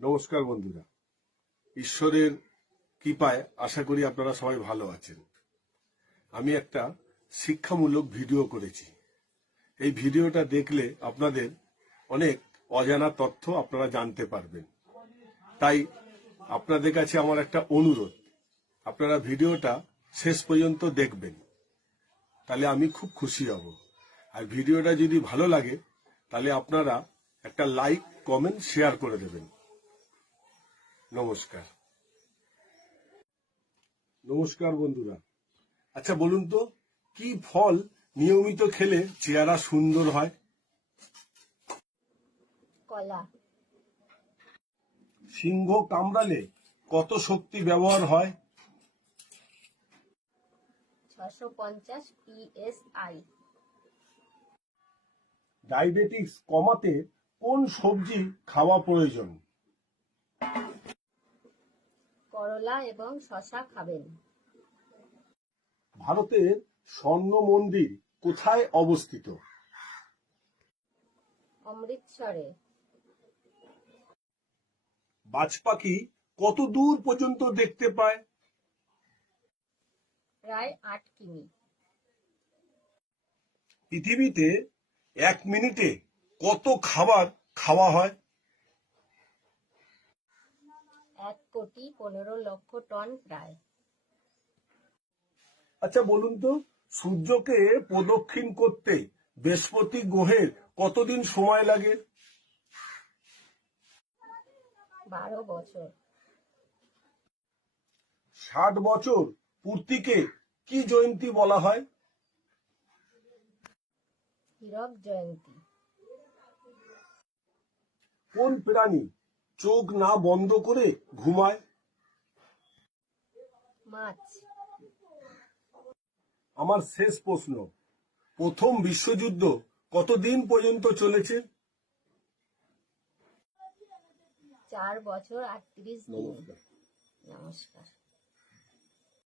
নমস্কার বন্ধুরা, ঈশ্বরের কৃপায় আশা করি আপনারা সবাই ভালো আছেন। আমি একটা শিক্ষামূলক ভিডিও করেছি। এই ভিডিওটা দেখলে আপনাদের অনেক অজানা তথ্য আপনারা জানতে পারবেন। তাই আপনাদের কাছে আমার একটা অনুরোধ, আপনারা ভিডিওটা শেষ পর্যন্ত দেখবেন, তাহলে আমি খুব খুশি হব। আর ভিডিওটা যদি ভালো লাগে তাহলে আপনারা একটা লাইক, কমেন্ট, শেয়ার করে দেবেন। নমস্কার বন্ধুরা। আচ্ছা বলুন তো, কি ফল নিয়মিত খেলে চেহারা সুন্দর হয়? কলা। সিংহ কামড়ালে কত শক্তি ব্যবহার হয়? 650 PSI। ডায়াবেটিস কমাতে কোন সবজি খাওয়া প্রয়োজন? করলা এবং শসা খাবেন। ভারতের স্বর্ণ মন্দির কোথায় অবস্থিত? অমৃতসরে। বাজ পাখি কত দূর পর্যন্ত দেখতে পায়? প্রায় 8 কিমি। পৃথিবীতে 1 মিনিটে কত খাবার খাওয়া হয়? 1,15,00,000 টন প্রায়। আচ্ছা বলুন তো, সূর্যকে প্রদক্ষিণ করতে বৃহস্পতি গ্রহের কতদিন সময় লাগে? 12 বছর। 60 বছর পূর্তিকে কি জয়ন্তী বলা হয়? হীরক জয়ন্তী। কোন প্রাণী চোখ না বন্ধ করে ঘুমায়? মাছ। আমার শেষ প্রশ্ন, প্রথম বিশ্বযুদ্ধ কতদিন পর্যন্ত চলেছে? 4 বছর 38 দিন। নমস্কার। নমস্কার।